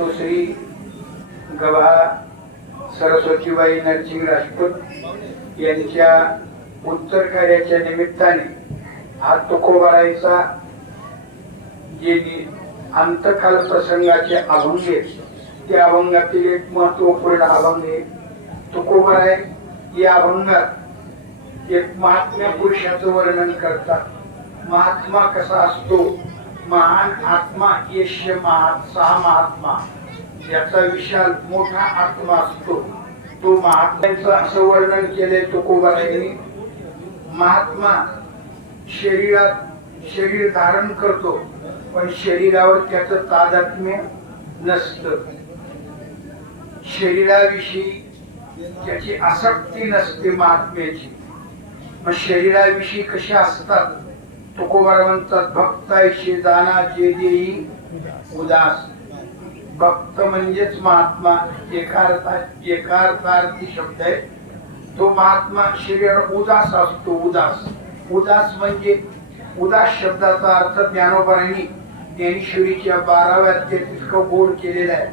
तो श्री गभा सरस्वतीबाई नरसिंग राजपूत यांच्या उत्तर कार्याच्या निमित्ताने हा तुकोबारायचा जे अंतकाल प्रसंगाचे अभंग आहेत त्या अभंगातील एक महत्त्वपूर्ण अभंग आहे. तुकोबाराय या अभंगात एक महात्म्या पुरुषाचं वर्णन करतात. महात्मा कसा असतो? महान आत्मा यश महात सहा महात्मा याचा विशाल मोठा आत्मा असतो. तो महात्म्यांचं असं वर्णन केलंय तुकोबारायांनी महात्मा शरीरात शरीर धारण करतो पण शरीरावर त्याचं तादात्म्य नसतं. शरीराविषयी त्याची आसक्ती नसते महात्म्याची. मग शरीराविषयी कशा असतात? तुकोबार म्हणतात भक्त दाना जे देई उदास. भक्त म्हणजेच महात्मा एकार्था एकार्थार्थी शब्द आहे. तो महात्मा शरीर उदास असतो उदास. उदास म्हणजे उदास शब्दाचा अर्थ ज्ञानोबारांनी ज्ञानेश्वरीच्या बाराव्या ते तितकं गोड केलेला आहे.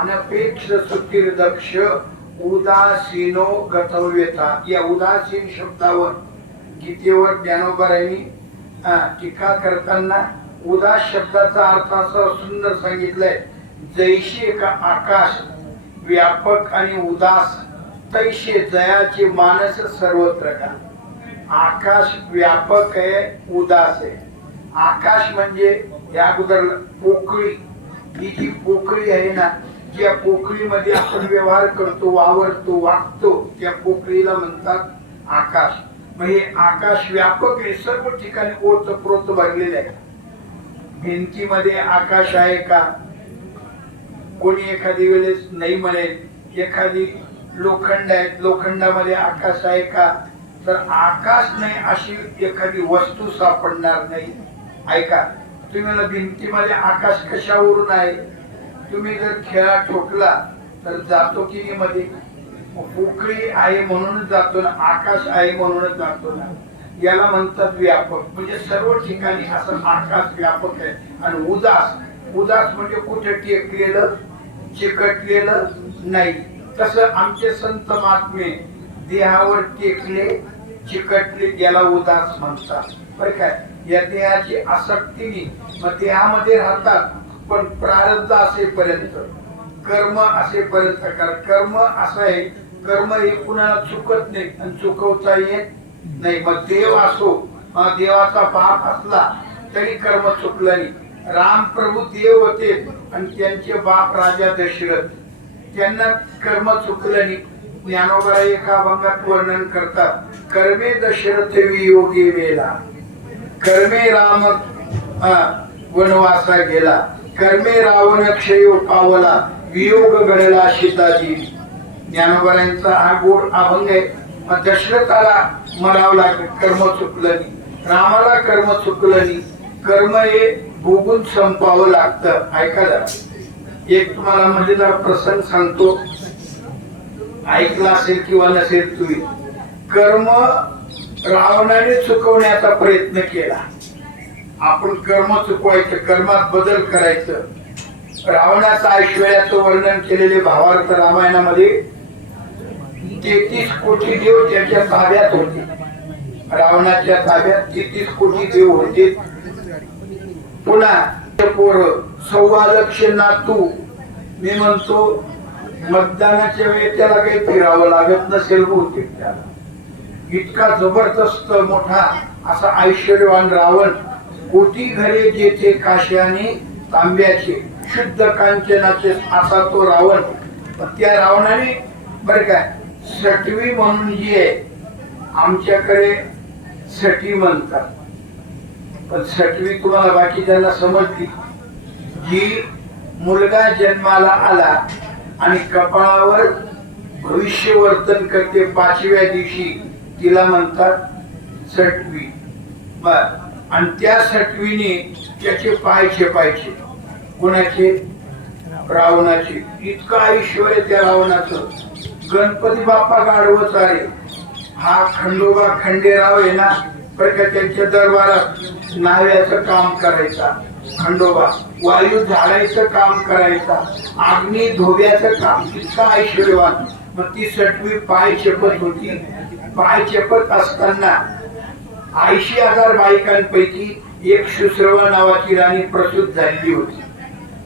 अनपेक्ष सुखीर दक्ष उदासीनो गतव्यता या उदासीन शब्दावर गीतेवर ज्ञानोबारांनी टीका करताना उदास शब्दाचा अर्थ असा सुंदर सांगितलंय जैसे का आकाश व्यापक आणि उदास तैसे जयाचे मानस सर्वत्र का? आकाश व्यापक आहे उदास आहे. आकाश म्हणजे या अगोदर पोकळी. ही जी पोकळी आहे ना ज्या पोकळीमध्ये आपण व्यवहार करतो वावरतो वागतो त्या पोकळीला म्हणतात आकाश. म्हणजे आकाश व्यापक आहे सर्व ठिकाणी ओत प्रोत भरलेलं आहे भिंतीमध्ये आकाश आहे का? कोणी एखादी वेळेस नाही म्हणेल. एखादी लोखंड आहे लोखंडामध्ये आकाश आहे का? तर आकाश नाही अशी एखादी वस्तू सापडणार नाही. ऐका तुम्ही मला भिंतीमध्ये आकाश कशावरून आहे? तुम्ही जर खेळा ठोकला तर जातो की मध्ये पोकळी आहे म्हणूनच जातो ना आकाश आहे म्हणूनच जातो ना याला म्हणतात व्यापक. म्हणजे सर्व ठिकाणी असं आकाश व्यापक आहे. आणि उदास उदास म्हणजे कुठे टेकलेलं चिकटलेलं नाही. तसं आमचे संत महात्मे देहावर टेकले चिकटले याला उदास म्हणतात. बरं काय या देहाची आसक्तीने मग देहामध्ये राहतात पण प्रारब्ध असेपर्यंत कर्म असेपर्यंत कर्म असं आहे कर्म हे कुणाला चुकत नाही आणि चुकवता येत नाही. मग देव असो देवाचा बाप असला तरी कर्म चुकलं नाही. राम प्रभू देव होते आणि त्यांचे बाप राजा दशरथ. त्यांना कर्म चुकलं नाही. ज्ञानोबा एका अभंगात वर्णन करतात कर्मे दशरथ वियोगी वेला. कर्मे राम वनवासा गेला. कर्मे रावण क्षय पावला वियोग घडला सीताजी. ज्ञानोबरांचा हा गोड अभंग आहे. मग दशरथाला मरावं लागलं कर्म चुकलं रामाला कर्म चुकलं नाही. कर्म हे भोगून संपावं लागतं. ऐका जरा. एक तुम्हाला म्हणजे जरा प्रसंग सांगतो. ऐकला असेल किंवा नसेल तुम्ही. कर्म रावणाने चुकवण्याचा प्रयत्न केला. आपण कर्म चुकवायचं कर्मात बदल करायचं. रावणाचं ऐश्वर्याचं वर्णन केलेले भावार्थ रामायणामध्ये तेहतीस कोटी देव त्याच्या ताब्यात होते. रावणाच्या ताब्यात तेहतीस कोटी देव होते. पुन्हा पोर सव्वा लक्ष नातू. मी म्हणतो मतदानाच्या वेळी त्याला काही फिरावं लागत नसेल बहुतेक त्याला. इतका जबरदस्त मोठा असा ऐश्वर्यवान रावण कोटी घरे जेथे काश्याने तांब्याचे शुद्ध कांचनाचे असा तो रावण. त्या रावणाने बरं काय सटवी म्हणून जी आहे आमच्याकडे सटवी म्हणतात. पण सटवी तुम्हाला बाकीच्यांना समजली? जी मुलगा जन्माला आला आणि कपाळावर भविष्य वर्तन करते पाचव्या दिवशी तिला म्हणतात सटवी. बर. आणि त्या सटवीने त्याचे पाय छेपायचे. कोणाचे? रावणाचे. इतकं आयुष्य आहे त्या रावणाचं. गणपती बाप्पा गाडवत आहे. हा खंडोबा खंडेराव आहे ना बरं त्यांच्या दरबारात नाव्याचं काम करायचा. खंडोबा वायू झाडायचं काम करायचा. अग्नी धोब्याचं काम इतका ऐश्वर्यवान मग ती सटवी पाय चपत होती. पाय चपत असताना ऐंशी हजार बायकांपैकी एक सुश्रवा नावाची राणी प्रसूत झालेली होती.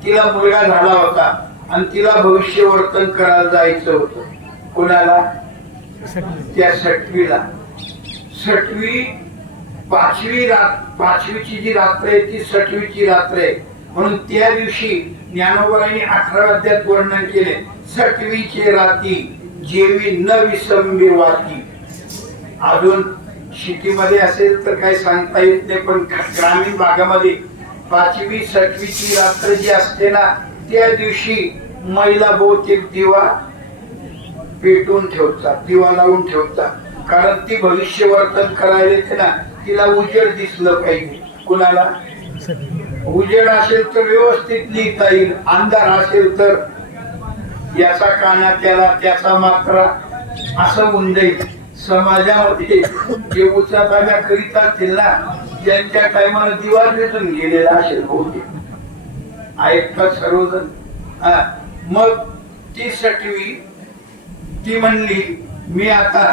तिला मुलगा झाला होता आणि तिला भविष्य वर्तन करायला जायचं होतं. कोणाला? त्या सटवीला सटवी पाचवी रात पाचवीची जी रात्र आहे ती सटवीची रात्र आहे. म्हणून त्या दिवशी ज्ञानोबरांनी अठरा अध्यात वर्णन केले. सटवीचे राती जेवी न विसंबी वाती. अजून शेतीमध्ये असेल तर काही सांगता येत नाही पण ग्रामीण भागामध्ये पाचवी सटवीची रात्र जी असते ना त्या दिवशी महिला बहुतेक दिवा पेटून ठेवतात दिवा लावून ठेवतात. कारण ती भविष्य वर्तन करायला येते ना तिला उजेड दिसलं पाहिजे. कुणाला? उजेड असेल तर व्यवस्थित लिहिता येईल अंधार असेल तर याचा काना त्याला त्याचा मात्रा असं होऊन जाईल. समाजामध्ये जे उचाताव्या करीत असतील ना त्यांच्या टायमाला दिवा भेटून गेलेला असेल होते ऐकतात सर्वजण? हा. मग ती सटवी ती म्हणली मी आता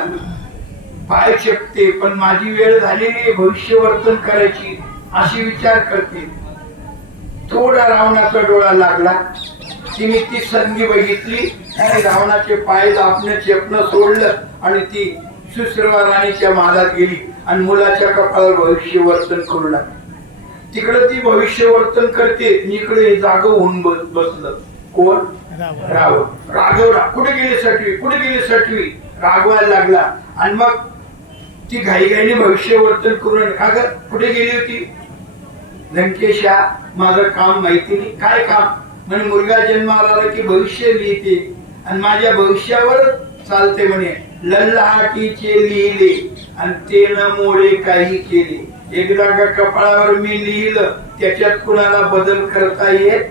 पाय शकते पण माझी वेळ झालेली आहे भविष्य वर्तन करायची अशी विचार करते. थोडा रावणाचा डोळा लागला. तिने ती संधी बघितली आणि रावणाचे पाय दापणं चेपणं सोडलं आणि ती सुश्रवा राणीच्या मालात गेली आणि मुलाच्या कपाळावर भविष्य वर्तन करू लागली. तिकडं ती भविष्य वर्तन करते इकडे जाग होऊन बस- बसलं. कोण? राघव राघवला कुठे गेली सटवी कुठे गेली सटवी रागवायला लागला. आणि मग ती घाईघाईने भविष्य वर्तन करून का कुठे गेली होती? लंकेशा माझं काम माहिती नाही. काय काम? म्हणे मुलगा जन्माला आला की भविष्य लिहिते. आणि माझ्या भविष्यावर चालते म्हणे. लल्लाटीचे लिहिले. आणि ते न मोडे काही केले. एकदा का कपाळावर मी लिहिलं त्याच्यात कुणाला बदल करता येत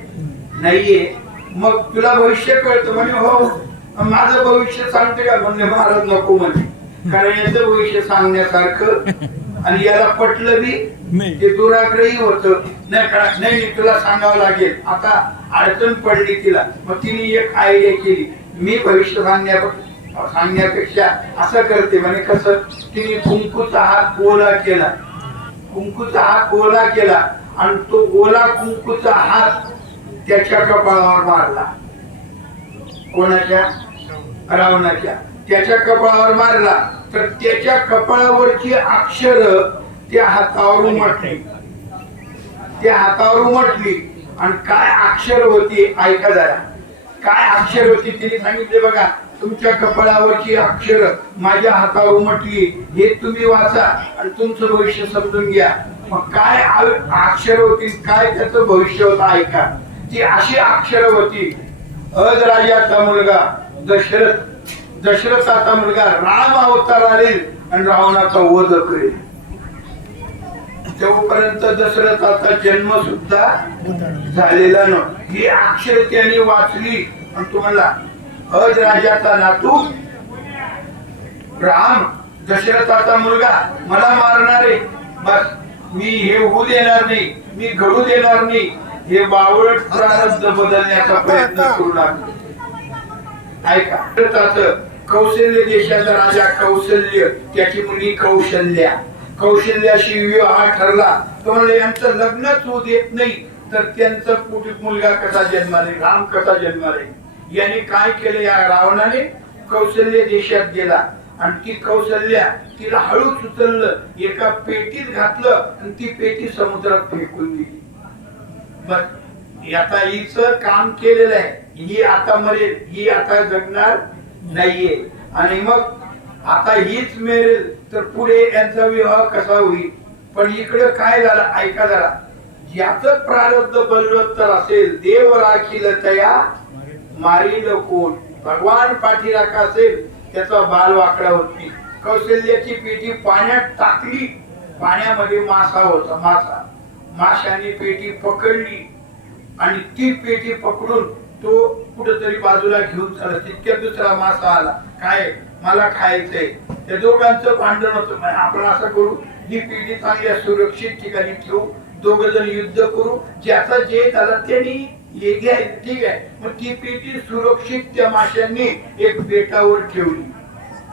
नाहीये. मग तुला भविष्य कळतं म्हणे हो माझं भविष्य सांगते का? म्हणजे महाराज नको म्हणे. कारण याचं भविष्य सांगण्यासारखं आणि याला पटलं बी. ते दुराग्रही होत. नाही नाही तुला सांगावं लागेल. आता अडचण पडली तिला. मग तिने एक आयडिया केली. मी भविष्य सांगण्या सांगण्यापेक्षा असं करते. म्हणे कसं? तिने कुंकूचा हात ओला केला. कुंकूचा हात ओला केला. आणि तो ओला कुंकूचा हात त्याच्या कपाळावर मारला. कोणाच्या? रावणाच्या. त्याच्या कपाळावर मारला. तर त्याच्या कपाळावरची अक्षर त्या हातावर उमटली. त्या हातावर उमटली. आणि काय अक्षर होती? ऐका जरा. काय अक्षर होती तिने सांगितले बघा. तुमच्या कपाळावरची अक्षर माझ्या हातावर उमटली. हे तुम्ही वाचा आणि तुमचं भविष्य समजून घ्या. मग काय अक्षर होती? काय त्याचं भविष्य होतं? ऐका. ती अशी अक्षर होती. अजराजाचा मुलगा. दशरथ दशरथाचा मुलगा राम अवतार आलेल आणि रावणाचा वध करेल. तेव्हापर्यंत दशरथाचा जन्म सुद्धा झालेला न ही अक्षर त्याने वाचली. आणि तुम्हाला अज राजाचा नातू राम दशरथाचा मुलगा मला मारणारे बस मी हे होऊ देणार नाही. मी घडू देणार नाही. हे बावळट प्रारब्ध बदलण्याचा प्रयत्न करू लागले ऐका. कौशल्य देशाचा राजा कौशल्य त्याची मुलगी कौशल्या. कौशल्याशी विवाह ठरला तो म्हणले यांचं लग्नच होऊ देत नाही तर त्यांचा पोटी मुलगा कसा जन्माले राम कसा जन्माले याने काय केलं? या रावणाने कौशल्य देशात गेला. आणि ती कौशल्या तिला हळूच उचललं एका पेटीत घातलं आणि ती पेटी समुद्रात फेकून दिली. बर. आता हिच काम केलेलं आहे. ही आता मरेल. ही आता जगणार नाहीये. आणि मग आता हीच मेरेल तर पुढे यांचा विवाह कसा होईल? पण इकडे काय झालं? ऐका जरा. याच प्रारब्ध बलवत्तर असेल देव राखील तया मारील कोण? भगवान पाठीराखा असेल त्याचा बाल वाकडा होती कौशल्याची पेटी पाण्यात टाकली. पाण्यामध्ये मासा होता मासा. माशाने पेटी पकडली आणि ती पेटी पकडून तो कुठेतरी बाजूला घेऊन चालला. तितक्यात दुसरा मासा आला. काय? मला खायचंय. त्या दोघांचं भांडण होतं. आपण असं करू ही पेटी चांगल्या सुरक्षित ठिकाणी ठेवू. दोघ जण युद्ध करू. ज्याचा जे झाला त्यांनी हे घ्या ठीक आहे. मग ती पेटी सुरक्षित त्या माशांनी एक बेटावर ठेवली.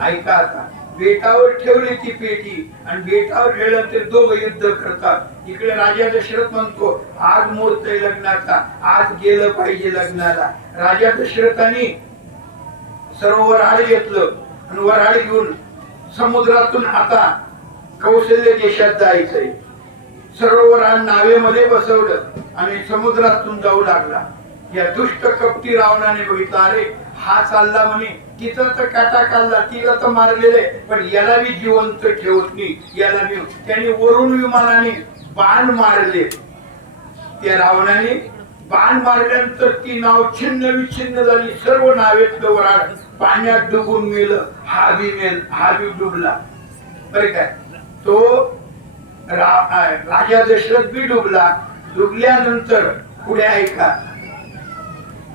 ऐका आता. बेटावर ठेवली ती पेटी आणि बेटावर ठेवल्यानंतर दोघ युद्ध करतात. इकडे राजा दशरथ म्हणतो आज मुहूर्त लग्नाचा आज गेलं पाहिजे लग्नाला. राजा दशरथाने सर्व वराळ घेतलं आणि वराळ घेऊन समुद्रातून आता कौशल्य देशात जायचंय. सर्व नावेमध्ये बसवलं आणि समुद्रातून जाऊ लागला. या दुष्ट कपटी रावणाने बघितला अरे हा चालला म्हणे तिचं तर काटा काढला तिला तर मारलेले पण याला बी जिवंत ठेवत नाही. याला बी त्यांनी वरून विमानाने बाण मारले. त्या रावणाने बाण मारल्यानंतर ती नाव छिन्न विच्छिन्न झाली. सर्व नावेतलं वराड पाण्यात डुबून मेलं. हा बी मेल हा बी डुबला. बरे काय तो रा- राजा दशरथ बी डुबला. डुबल्यानंतर पुढे ऐका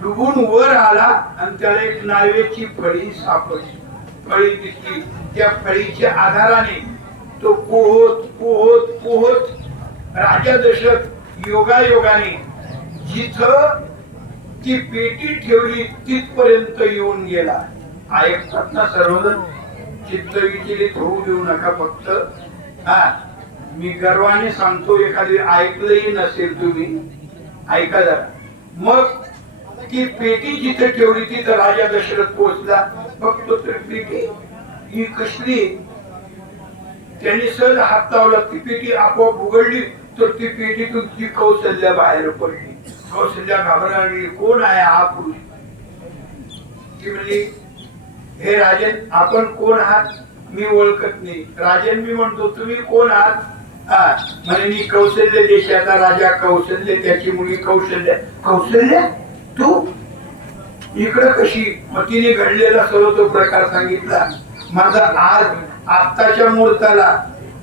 डुबून वर आला आणि त्याला एक नावेची फळी सापडली फळी दिसली. त्या फळीच्या आधाराने तो पोहत पोहत पोहत राजा दशरथ योगायोगाने जिथं ती पेटी ठेवली तिथपर्यंत येऊन गेला. ऐकतात ना सर्वजण चित्त विचलित होऊ देऊ नका फक्त. हा मी गर्वाने सांगतो एखादी ऐकलंही नसेल तुम्ही. ऐका जरा. मग ती पेटी जिथे ठेवली तिथं राजा दशरथ पोहोचला. बघतो तर पेटी ही कसली? त्यांनी सहज हात लावला ती पेटी आपोआप उघडली तर ती पेटीतून ती कौशल्या बाहेर पडली. कौशल्या घाबरली कोण आहे हा पुरुष? ती म्हणली हे राजन आपण कोण आहात? मी ओळखत नाही. राजन मी म्हणतो तुम्ही कोण आहात? हा. म्हणे मी कौशल्य देशाचा राजा कौशल्य त्याची मुली कौशल्य. कौशल्य तू इकडं कशी? मग तिने घडलेला सर्व तो प्रकार सांगितला. माझा आज आत्ताच्या मुहूर्ताला.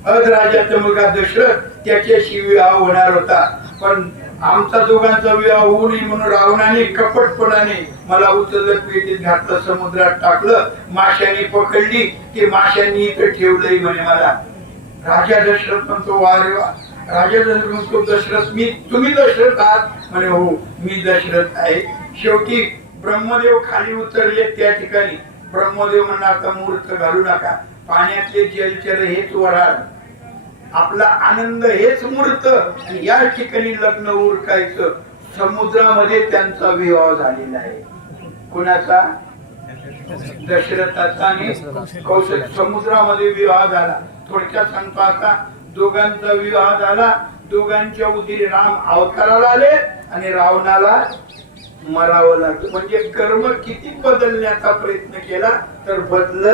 अध राजाचा मुलगा दशरथ त्याच्याशी विवाह होणार होता. पण आमचा दोघांचा विवाह होऊ नये म्हणून रावणाने कपटपणाने मला उचललं पेटीत घातलं समुद्रात टाकलं माशांनी पकडली. ते माशांनी इथं ठेवलंय म्हणे मला. राजा दशरथ म्हणतो वा रे वा राजेंद्र म्हणतो दशरथ. मी तुम्ही दशरथ आहात? म्हणे हो मी दशरथ आहे. शेवटी ब्रह्मदेव खाली उतरले त्या ठिकाणी. ब्रह्मदेव म्हणला आता मूर्त घालू नका. पाण्यातले जलचर हेच वराड आपला आनंद हेच मूर्त आणि या ठिकाणी लग्न उरकायचं. समुद्रामध्ये त्यांचा विवाह झालेला आहे. कुणाचा? दशरथाचा आणि कौशल. समुद्रामध्ये विवाह झाला. थोडक्यात सांगतो आता. दोघांचा विवाह झाला. दोघांच्या उदीर राम अवताराला आले आणि रावणाला मरावं लागलं. म्हणजे कर्म किती बदलण्याचा प्रयत्न केला तर बदल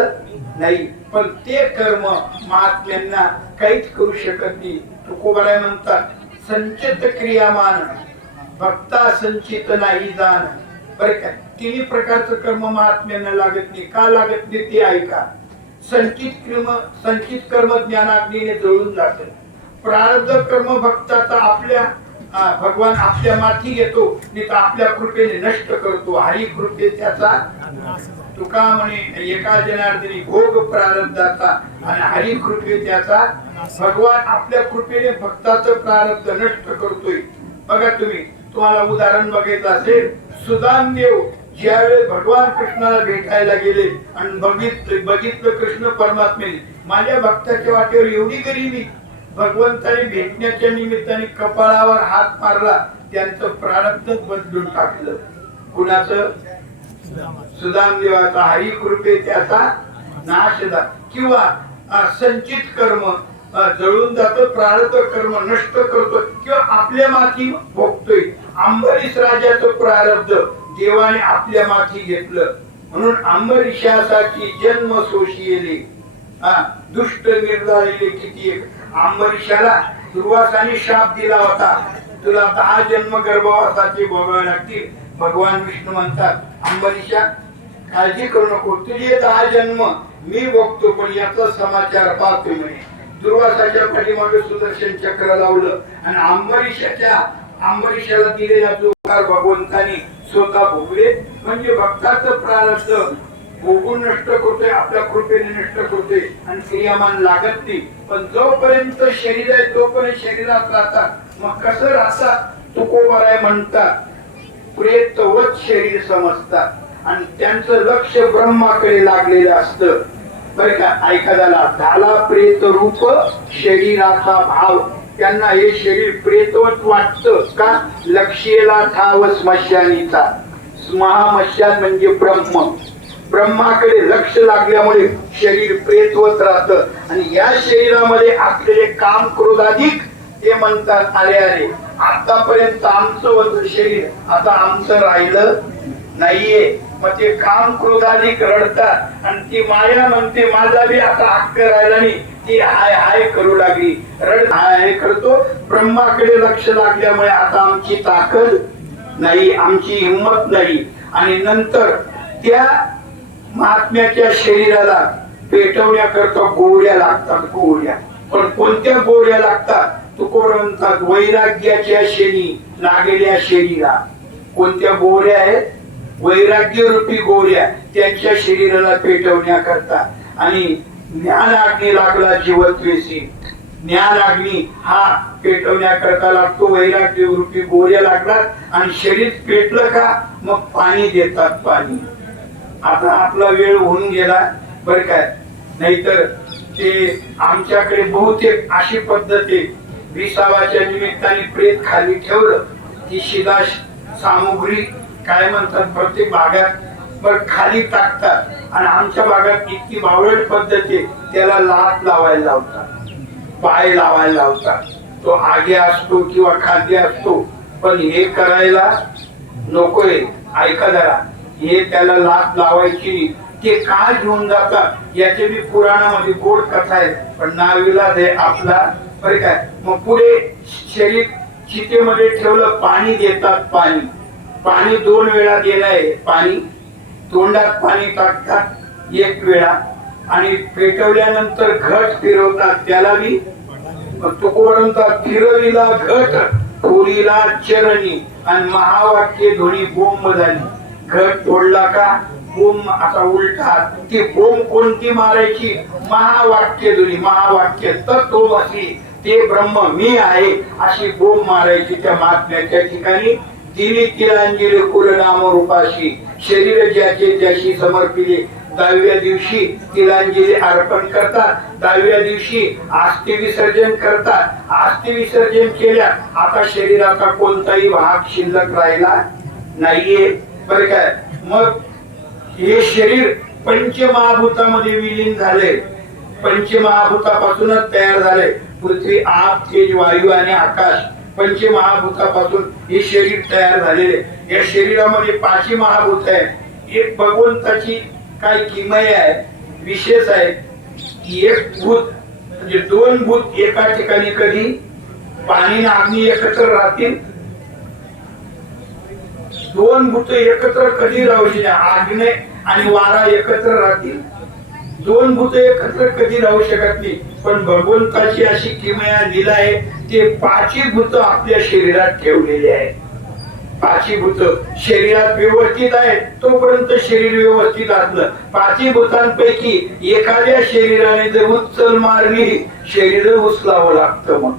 नाही. पण ते कर्म महात्म्यांना काहीच करू शकत नाही. तुकोबाराय म्हणतात संचित क्रियामान भक्ता संचित नाही जाण. बरं काय तिन्ही प्रकारचं कर्म महात्म्यांना लागत नाही. का लागत नाही ते ऐका. संचित कर्म संचित कर्म ज्ञानाग्नीने जळून जाते. प्रारब्ध कर्म भक्ताचा आपल्या भगवान आपल्या माथी घेतो आपल्या कृपेने नष्ट करतो. हरी कृपे त्याचा तुका म्हणे एका जनार्दनी भोग प्रारब्धाचा आणि हरी कृपे त्याचा भगवान आपल्या कृपेने भक्ताचं प्रारब्ध नष्ट करतोय. बघा तुम्ही तुम्हाला उदाहरण बघायचं असेल सुदामदेव ज्यावेळी भगवान कृष्णाला भेटायला गेले आणि बघितलं बघितलं कृष्ण परमात्मेने माझ्या भक्ताच्या वाटेवर एवढी गरिबी भगवंताने भेटण्याच्या निमित्ताने कपाळावर हात मारला त्यांचं प्रारब्धच बदलून टाकलं. कुणाचं? सुदामदेवाचा हरी कृपे त्याचा नाश किंवा संचित कर्म जळून जातो प्रारब्ध कर्म नष्ट करतो किंवा आपल्या माती भोगतोय. अंबरीश राजाचं प्रारब्ध देवाने आपल्या माथी घेतलं. म्हणून अंबरीशासाठी जन्म सोशियले. हा दुष्ट निर्धारिले किती एक. अंबरीशाला दुर्वासाने शाप दिला होता. तुला दहा जन्म गर्भवासाचे भोगावे लागतील. भगवान विष्णू म्हणतात अंबरीशा काळजी करू नको. तुझे दहा जन्म मी बघतो पण याचा समाचार पाहतो म्हणे. दुर्वासाच्या पाठीमागे सुदर्शन चक्र लावलं. आणि अंबरीशाच्या अंबरीशाला दिलेला जो भगवंतानी स्वतः भोगले म्हणजे भक्ताचं प्रारब्ध. भोगून नष्ट करतोय आपल्या कृपेने नष्ट करते आणि क्रियामान लागत नाही. पण जोपर्यंत शरीर आहे तोपर्यंत शरीरात राहतात. मग कसं राहतात? तुकोबाराय म्हणतात प्रेतवत शरीर समजतात. आणि त्यांचं लक्ष ब्रह्माकडे लागलेलं असतं. बरं का ऐकायला झाला प्रेत रूप शरीराचा भाव. त्यांना हे शरीर प्रेतवत वाटत का? लक्षेला ठाव स्मशानीचा महामशान म्हणजे ब्रह्म. ब्रह्माकडे लक्ष लागल्यामुळे शरीर प्रेतवत राहत. आणि या शरीरामध्ये असलेले काम क्रोधाधिक ते म्हणतात अरे अरे आतापर्यंत आमचं होत शरीर आता आमचं राहिलं नाहीये. मग ते काम क्रोधाधिक रडतात. आणि ती माया म्हणते माझा बी आता हक्क राहिला नाही. ती हाय हाय करू लागली. रड हाय हाय करतो. ब्रह्माकडे लक्ष लागल्यामुळे आता आमची ताकद नाही आमची हिंमत नाही. आणि नंतर त्या महात्म्याच्या शरीराला पेटवण्याकरता गोळ्या लागतात गोळ्या. पण कोणत्या गोळ्या लागतात? तुकोर म्हणतात वैराग्याच्या शेणी लागलेल्या शरीरा. कोणत्या गोळ्या आहेत? वैराग्य रूपी गोळ्या. त्यांच्या शरीराला पेटवण्याकरता आणि ज्ञान अग्नी लागला जीवत्वेसी ज्ञान अग्नी हा पेटवण्याकरता लागतो वैराग्य वृत्ती गोऱ्या लागतात आणि शरीर पेटलं का मग पाणी देतात पाणी. आता आपला वेळ होऊन गेला बर काय नाहीतर ते आमच्याकडे बहुतेक अशी पद्धत विसावाच्या निमित्ताने प्रेत खाली ठेवलं ती शिदा सामुग्री काय म्हणतात प्रत्येक भागात? बर खाली टाकतात. आणि आमच्या भागात इतकी बावळट पद्धती त्याला लात लावायला लावतात. पाय लावायला लावतात. तो आगे असतो किंवा खाली असतो पण हे करायला नकोय. ऐका जरा. हे त्याला लात लावायची नाही. ते का घेऊन जातात याचे मी पुराणामध्ये गोड कथा आहे पण नाविलाज आहे आपला बरे काय मग पुढे शरीर चितेमध्ये ठेवलं पाणी देतात पाणी. पाणी दोन वेळा देणं आहे. पाणी तोंडात पाणी टाकतात एक वेळा आणि पेटवल्यानंतर घट फिरवतात. त्याला मी मग तुकोबरांचा फिरविला घट खोलीला चरणी आणि महावाक्य ध्वनी बोंब झाली. घट फोडला का? बोंब असा उलटा ती बोंब कोणती मारायची? महावाक्य ध्वनी महावाक्य. तत्वमसी ते ब्रह्म मी आहे अशी बोंब मारायची त्या महात्म्याच्या ठिकाणी. दिली तिलांजली कुल नाम रूपाशी शरीर ज्याचे ज्याशी समर्पिले दहाव्या दिवशी तिलांजली अर्पण करतात. दहाव्या दिवशी आस्ती विसर्जन करतात. आस्ती विसर्जन केल्या आता शरीराचा कोणताही भाग शिल्लक राहिला नाहीये. बरं काय मग हे शरीर पंचमहाभूतामध्ये विलीन झाले पंचमहाभूतापासूनच तयार झाले पृथ्वी आप तेज वायू आणि आकाश. पंचमहाभूतापासून हे शरीर तयार झालेले या शरीरामध्ये पाचही महाभूत आहे एक भगवंताची काय किमय आहे विशेष आहे एक भूत म्हणजे दोन भूत एका ठिकाणी कधी पाणी अग्नी एकत्र राहतील? दोन भूत एकत्र कधी राहू शकते आग्ने आणि वारा एकत्र राहतील? दोन भूत एकत्र कधी राहू शकत नाही. पण भगवंताची अशी किमया दिला आहे ते पाचही भूत आपल्या शरीरात ठेवलेले आहे. पाचही भूत शरीरात व्यवस्थित आहे तोपर्यंत शरीर व्यवस्थित असलं पाचही भूतांपैकी एखाद्या शरीराने जर उचल मारली शरीर उचलावं लागतं मग.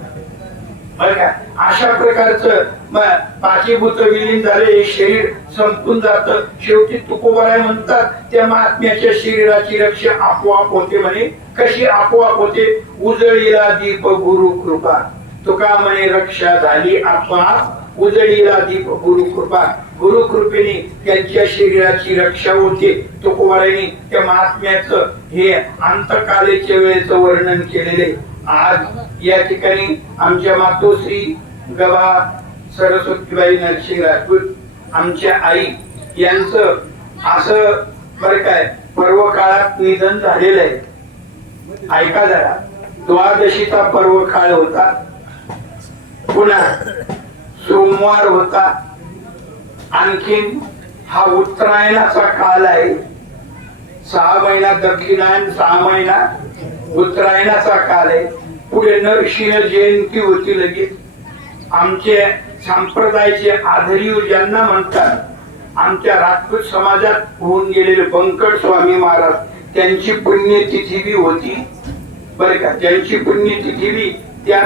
बरं का? अशा प्रकारचं म- भूत विलीन झाले हे शरीर संपून जात. शेवटी तुकोबाराय म्हणतात त्या महात्म्याच्या शरीराची रक्षा आपोआप होते म्हणे. कशी आपोआप होते? उजळीला दीप गुरु कृपा. तुका म्हणे रक्षा झाली आपोआप उजळीला दीप गुरु कृपा. गुरु कृपेने त्यांच्या शरीराची रक्षा होते. तुकोबारायने त्या महात्म्याचं हे अंतकालेच्या वेळेचं वर्णन केलेले आज या ठिकाणी आमच्या मातोश्री गवा सरस्वतीबाई नरसिंह राजपूत आमच्या आई यांचं असं बर काय पर्व काळात निधन झालेलं आहे. ऐका जरा द्वादशीचा पर्व काळ होता. पुन्हा सोमवार होता. आणखीन हा उत्तरायणाचा काल आहे. सहा महिना दक्षिणायन सहा महिना उत्तरायणाचा काल आहे. पुढे नरसिंह जयंती होती लगेच. आमचे संप्रदायाचे आधरीव ज्यांना म्हणतात आमच्या राजपूत समाजात होऊन गेलेले बंकट स्वामी महाराज त्यांची पुण्यतिथी बी होती. बरे का? त्यांची पुण्यतिथी बी त्या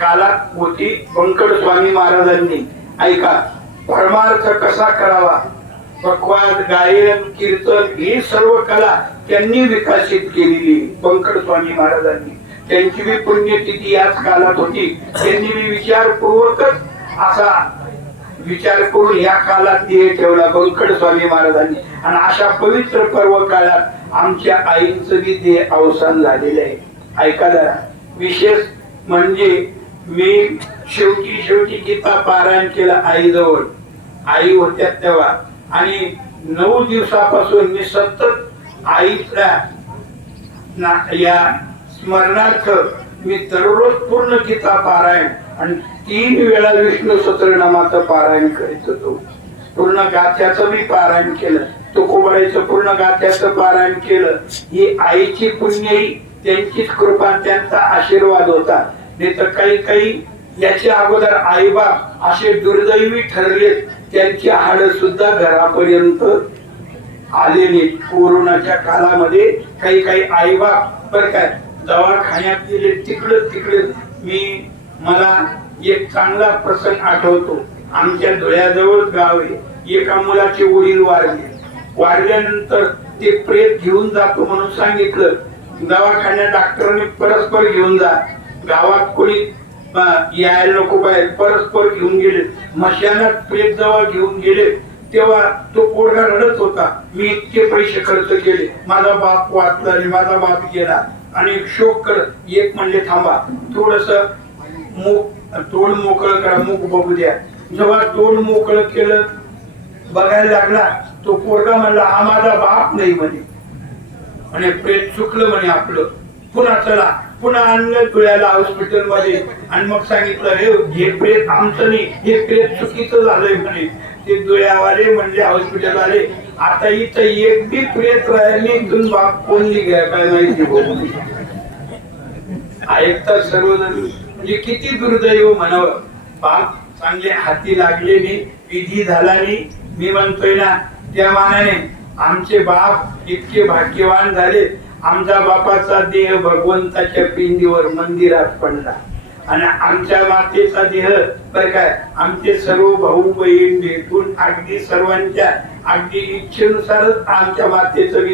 कालात होती बंकट स्वामी महाराजांनी. ऐका परमार्थ कसा करावा? पकवाद गायन कीर्तन ही सर्व कला त्यांनी विकसित केलेली बंकड स्वामी महाराजांनी. त्यांची मी पुण्यतिथी याच कालात होती. त्यांनी मी विचारपूर्वकच असा विचार करून या कालात ध्येय ठेवला बंकड स्वामी महाराजांनी. आणि अशा पवित्र पर्व काळात आमच्या आईंचं बी ध्येय अवसान झालेलं आहे. ऐका जरा. विशेष म्हणजे मी शेवटी शेवटी गीता पारायण केलं आईजवळ. आई होत्या तेव्हा. आणि नऊ दिवसापासून मी सतत आईचा ना- या स्मरणार्थ मी दररोज पूर्ण गीता पारायण आणि तीन वेळा विष्णू सत्रनामाचं पारायण करीत होतो. पूर्ण गाथ्याचं मी पारायण केलं. तुकोबाईचं पूर्ण गाथ्याचं पारायण केलं. ही आईची पुण्यही त्यांचीच कृपा त्यांचा आशीर्वाद होता. नाही तर काही काही याच्या अगोदर आईबाप असे दुर्दैवी ठरलेत. त्यांची हाड सुद्धा घरापर्यंत आलेली कोरोनाच्या काळामध्ये काही काही आईबाप बरं काय दवाखान्यात गेले तिकडं तिकडं. मी मला एक चांगला प्रसंग आठवतो. आमच्या धुळ्याजवळ गाव आहे. एका मुलाचे वडील वारले. वारल्यानंतर ते प्रेत घेऊन जातो म्हणून सांगितलं दवाखान्यात डॉक्टरांनी परस्पर घेऊन जा. गावात कोणी यायला नको बाहेर. परस्पर घेऊन गेले. मशानात प्रेत जवळ घेऊन गेले. तेव्हा तो पोरगा रडत होता. मी इतके पैसे खर्च केले. माझा बाप वाचला आणि माझा बाप गेला. आणि शोक करत एक म्हणजे थांबा थोडस मूक तोंड मोकळं करा मूक बघू द्या. जेव्हा तोंड मोकळं केलं बघायला लागला तो पोरगा म्हणला हा माझा बाप नाही म्हणे. आणि प्रेत चुकलं म्हणे आपलं. पुन्हा चला पुन्हा आणलं तुळ्याला हॉस्पिटलमध्ये. आणि मग सांगितलं हे हे प्रेत आमचं नाही हे प्रेत चुकीचं झालंय म्हणे. ते डोळ्यावाले म्हणजे हॉस्पिटल आले आता इथं एक बी प्रेत राहिले इथून बाप कोणली घ्या काय माहिती ऐकता सर्वजण म्हणजे किती दुर्दैव म्हणावं. बाप चांगले हाती लागले नाही विधी झाला नाही. मी म्हणतोय ना त्या मानाने आमचे बाप इतके भाग्यवान झाले. आमच्या बापाचा देह भगवंताच्या पिंडीवर मंदिरात पडला. आणि आमच्या मातेचा देह बर काय आमचे सर्व भाऊ बहीण भेटून अगदी सर्वांच्या अगदी इच्छेनुसारच आमच्या मातेचं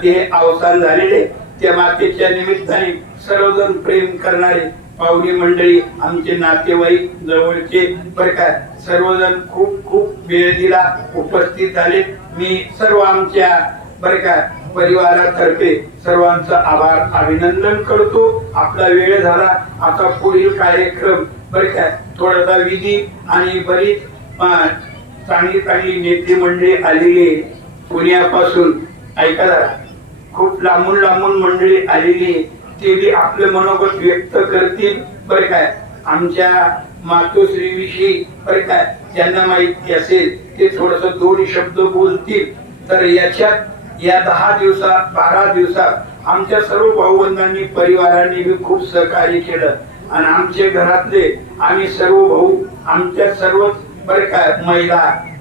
देह अवसान झालेले. त्या मातेच्या निमित्ताने सर्वजण प्रेम करणारे पाहुणे मंडळी आमचे नातेवाईक जवळचे बर काय सर्वजण खूप खूप वेळ दिला उपस्थित झाले. मी सर्व आमच्या बर काय परिवारातर्फे सर्वांचा आभार अभिनंदन करतो. आपला वेळ झाला. आता पुढील कार्यक्रम बरं काय थोडासा विधी आणि बरीच चांगली चांगली नेते मंडळी आलेली पुण्यापासून. ऐका खूप लांबून लांबून मंडळी आलेली ते बी आपले मनोगत व्यक्त करतील बरं काय आमच्या मातोश्री विषयी बरं काय ज्यांना माहिती असेल ते थोडस दोन शब्द बोलतील. तर याच्यात या दहा दिवसात बारा दिवसात आमच्या सर्व भाऊबंधांनी परिवारांनी मी खूप सहकार्य केलं. आणि आमचे घरातले आम्ही सर्व भाऊ आमच्या सर्वच बरं काय महिला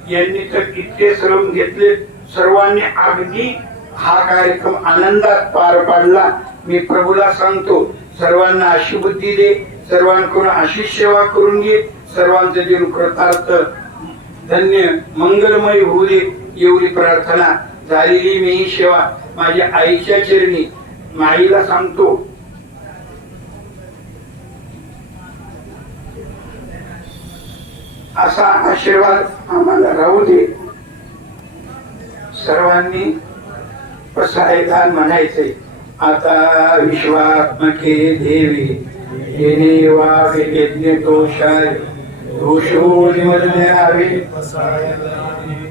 यांनी तर इतके श्रम घेतले. सर्वांनी अगदी हा कार्यक्रम आनंदात पार पाडला. मी प्रभूला सांगतो सर्वांना अशी बुद्धी दे सर्वांकडून अशी सेवा करून घे सर्वांचं जीवन कृतार्थ धन्य मंगलमय होऊ दे एवढी प्रार्थना झालेली मी सेवा माझ्या आईच्या चरणी. माईला सांगतो. असा आशीर्वाद आम्हाला राहू दे. सर्वांनी प्रसायदान म्हणायचे आता विश्वात्मके देवी येणे वा यज्ञ दोषाय दोषो निमज्ञावे राजी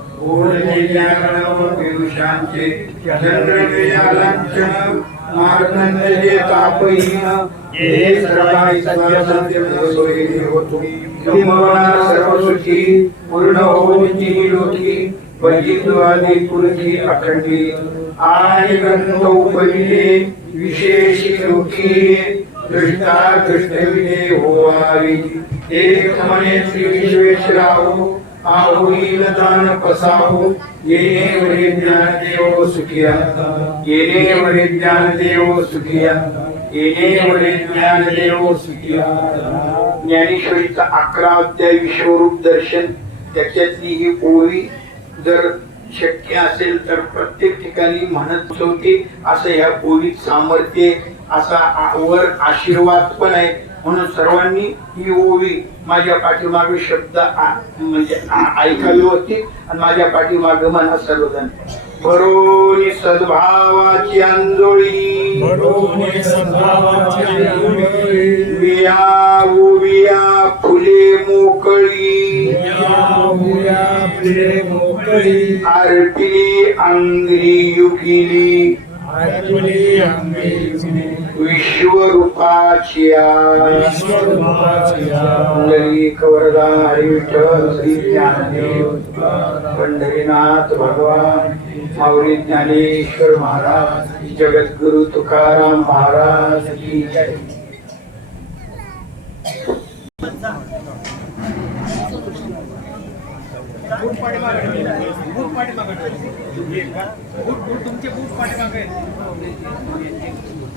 पूर्णेयागणमपियुषांचे चंद्रमेयालांछन तापहीन सर्वसुखी पूर्ण होती लोकी अखंडी आणि गंधो पहिले विशेषी लोकी दृष्टा होवावी एक म्हणे श्री विश्वेश्वराव आहोईल दान पसाहू येणे वरे ज्ञान देव सुखिया. येणे वरे ज्ञान देव सुखिया. येणे वरे ज्ञान देव सुखिया. ज्ञानेश्वरीचा अकरा अध्याय विश्वरूप दर्शन त्याच्यातली ही ओळी जर शक्य असेल तर प्रत्येक ठिकाणी म्हणत होते असं या ओळीत सामर्थ्य असा वर आशीर्वाद पण आहे. म्हणून सर्वांनी ही ओळी माझ्या पाठीमागे शब्द म्हणजे ऐकावी होती आणि माझ्या पाठीमागे म्हणा सर्वजण भरोनी सद्भावाची अंजोळी अंजोळी. विया विया फुले मोकळी. आरटी अंगरी युगिली. विश्वरूपाचिया विश्वरूपाचिया. पुंडलिक वरदा हरी विठ्ठल श्री ज्ञानदेव पंढरीनाथ भगवान माऊली ज्ञानेश्वर महाराज जगद्गुरु तुकाराम महाराज की जय.